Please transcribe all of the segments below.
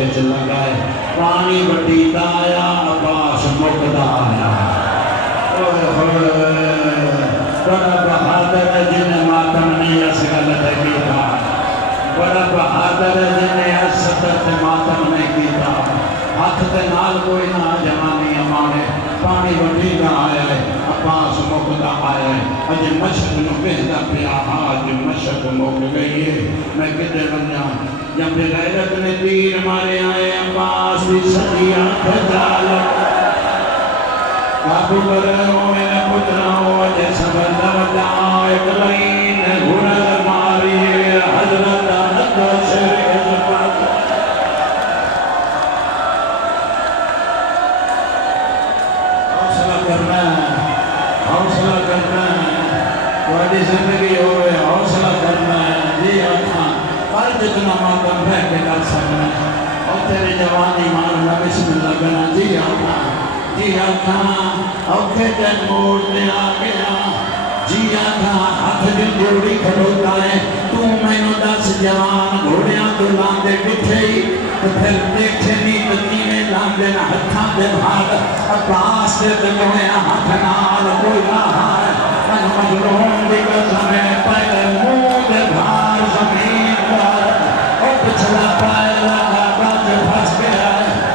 बिच लगाए पानी वटीदा आया अब्बास मुकदा आया बड़ा बहादुर है जिन्हें मातम नहीं असगल किया बड़ा बहादुर है जिन्हें असदत मातम नहीं किया हाथ के नाल कोई ना जवानी अमाने पानी वटीदा आया है अब्बास मुकदा आया है अज मशक नु कहदा पिया आज मशक मुक गई है मैं किधर बंदा जब गैरत ने तीर मारे आए अब्बास की सदी आंख डाल काबू करो मेरे पुत्रा हो जैसा बंदा बंदा एक लाइन घोड़ा मारी हजरत अब्बास हौसला करना थोड़ी जिंदगी हो हौसला करना जी आखा पर जितना मातम बह के कर सकना और तेरी जवानी मारना बिस्मिल्लाह करना जी आखा औखे दिन मोड़ में आ गया जी आखा हाथ की जोड़ी खड़ोता है तू मैनू दस जवान घोड़िया तो लांदे किथे तो फिर देखे नहीं तो किवें लांदे ना हत्थां दे भाग अब्बास दे ते मोया हाथ नाल कोई ना हार मन मजलूम दी कसम है पहले मुंह दे भार जमीन पर और पिछला पैर लगा बाज फंस गया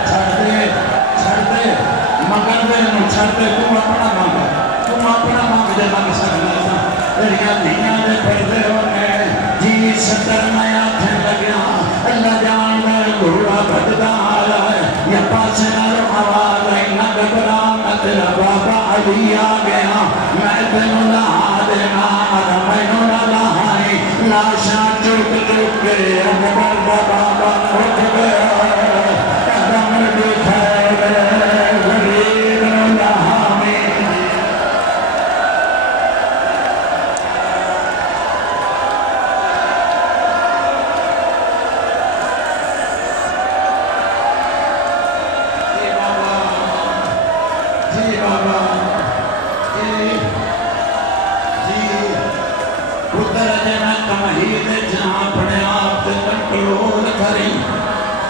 छड़ दे मगर दे नु छड़ दे तू अपना मांग दे लग सकदा तेरिया धीयां दे फिरदे होने जी सतर मैं आखन लग्या अल्लाह जान घोड़ा भटदा आया है या पासे नाल आवाज आई ना घबरा मैं तेरा बाबा अली आ गया मैं तेनू नहा देना मैनू ना नहाई लाशा चुक चुक के अकबर का बाबा उठ गया कदम दिखाए गरीब नहामी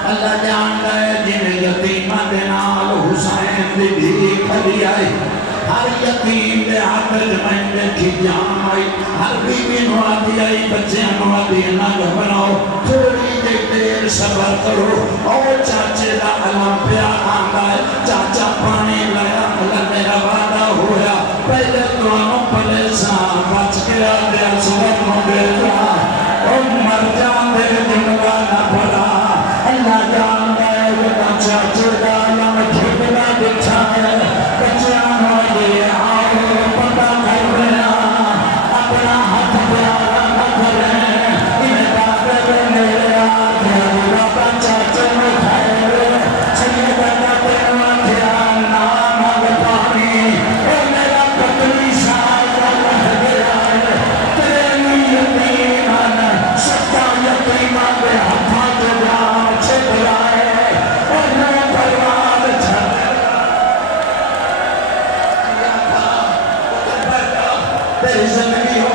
अल्लाह जानता है जिन्हें यतीमा के नाल हुसैन दी धी खड़ी आई हर यतीम दे हाथ च मैं देखी जान आई हर बीवी नू आदि आई बच्चियां नू आदि ना घबराओ थोड़ी देर सबर करो और चाचे दा अलम पिया आंदा है चाचा पानी लाया मतलब मेरा वादा होया पहले दोनों परेशान बच गया दे सुबह नु देता और मर जाते जिंदा ना भला अल्लाह जानता है वो चाचे का अलम ठेकना बिछा है बच्चियां नु आदि आओ पता कर लेना अपना हाथ प्यारा न करे इन्हें बातें मेरे बाबा चाचे में खाए चलिए बाबा तेरा ध्यान नाम पानी और मेरा पतली साल रह गया है तेरे यतीम सत्ता यतीमा के हाथों से जान छिपलाए और मैं परिवार तेरी जिंदगी हो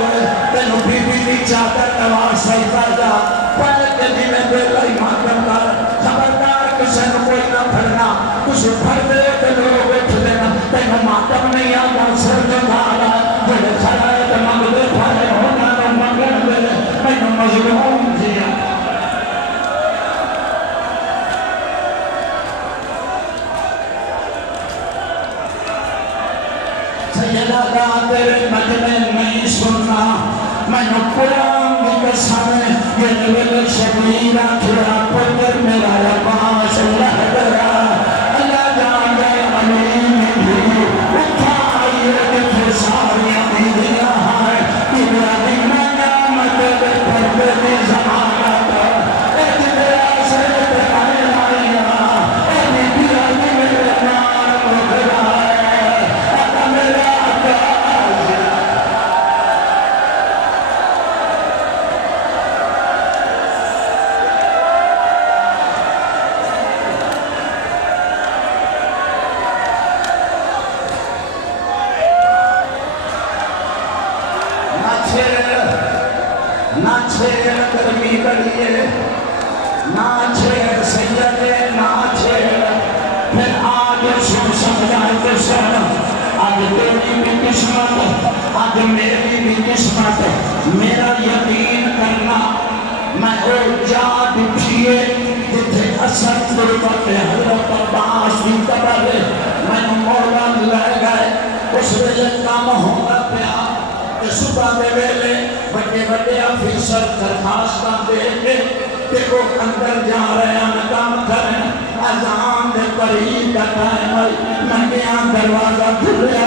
तेनू बीबी की चादर नवाज सकता जा पहले के दिन बेला ही मातम कर खबरदार किसी ने कोई ना फड़ना कुछ फड़ दे तो लोग उठ देना तेनू मातम नहीं आता सिर जुगाड़ा बड़े खड़ा है तो मंगते फारे होना तो मंगन दे मैनू मजलूम जिया सैयदा का तेरे मजमे नहीं सुनना मैनू कुरान की कसम ये नबी शबीरा खिला पर मेरा अब्बास लह गया अल्लाह जान गए अमीन भी उठाइए कि सारी बीवियां हैं इब्राहिम नामत पर्दे की जमानत एक तेरा से आए आया और बीबियां मेरे नाम रखा है मेरा ना छेड़ गर्मी करिए ना छेड़ सैयदे ना छेड़। फिर आगे सुन समझाए तो सुन, आज तेरी भी किस्मत, आज मेरी भी किस्मत। मेरा यकीन करना, मैं वो जात उठिए जिथे असर गुरबत हजरत अब्बास की कबर मैं मौला ले गए। उस वेले काम होगा पिया, सुबह के वेले बड़े बड़े अफीसर दरखास्त दे के ते वो अंदर जा रहे हैं काम करन। अजान दे करीब का टाइम मैं गया, दरवाजा खुलिया,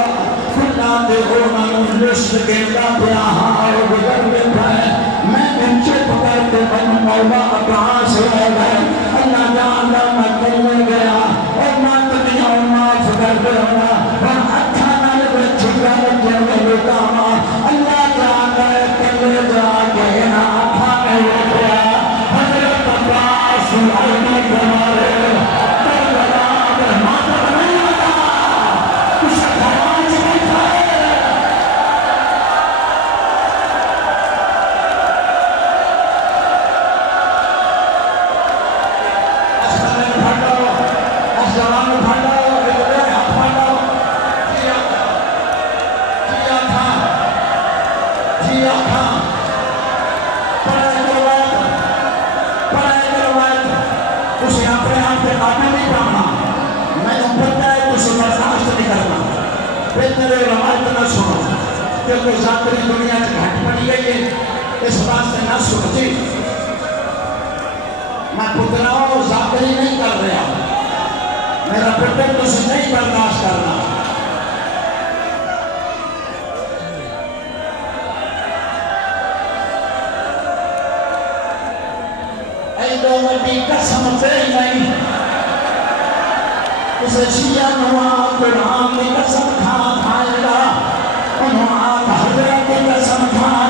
खुला ते उन्होंने लिस्ट कहता पिया हाँ गुजर बैठा है। मैं नीचे पकड़ के बन मौला अब्बास ले गए। अल्लाह जानदा मैं कहने गया और मैं दुनिया माफ कर दूंगा और अच्छा ना बचूंगा जब कामा। अल्लाह जानदा कल जाके ना खाने गया हजरत अब्बास अल्लाह हमारे क्योंकि जाकरी दुनिया में घट पड़ी गई है, इस वास्ते ना सोची। मैं पुत्राओं जाकरी नहीं कर रहा, मेरा पुत्र तुझे नहीं बर्दाश्त करना। ऐ कसम से नहीं उसे शिया नवा कुरान की कसम खा खाएगा, हजरत की कसम खा